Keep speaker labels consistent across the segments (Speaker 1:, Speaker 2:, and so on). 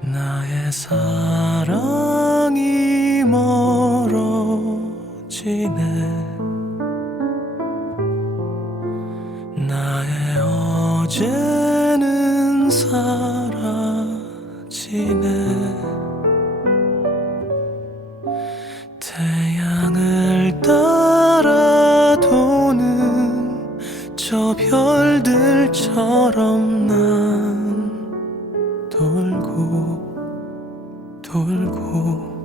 Speaker 1: 나의 사랑이 멀어지네. 나의 어제는 사라지네. 태양을 따라 도는 저 별들처럼 난 돌고 돌고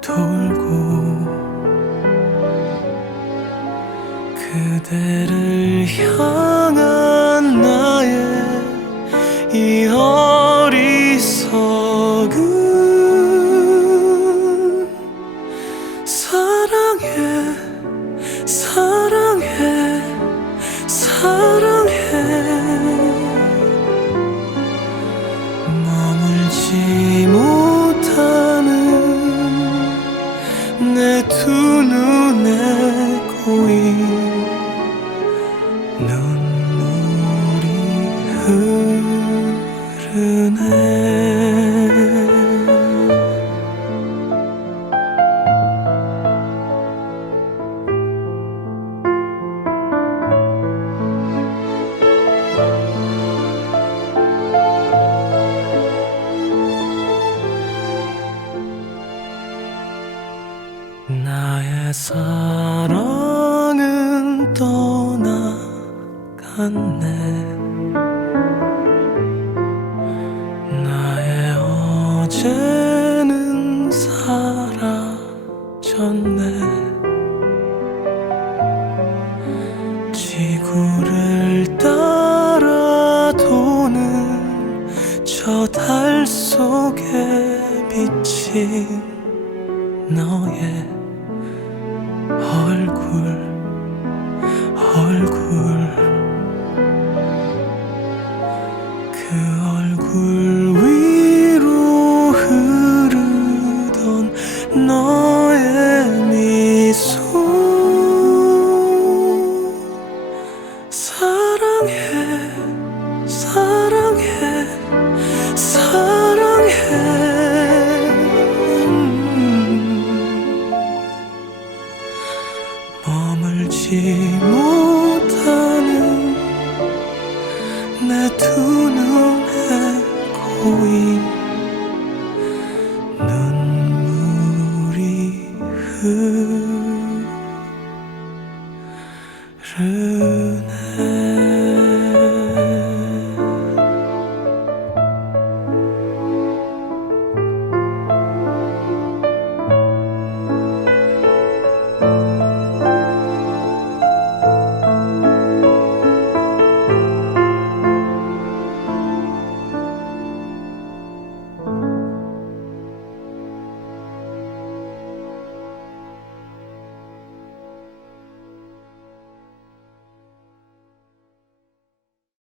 Speaker 1: 돌고. 그대를 향한 나의 이 어리석음 머물지 못하는 내 두 눈에 고인 눈물이 흐르네 나의 사랑은 떠나갔네. 나의 어제는 사라졌네. 지구를 따라 도는 저 달 속에 비친 너의 얼굴 얼굴 보지 못하는 내 두 눈에 고인 눈물이 흐르네.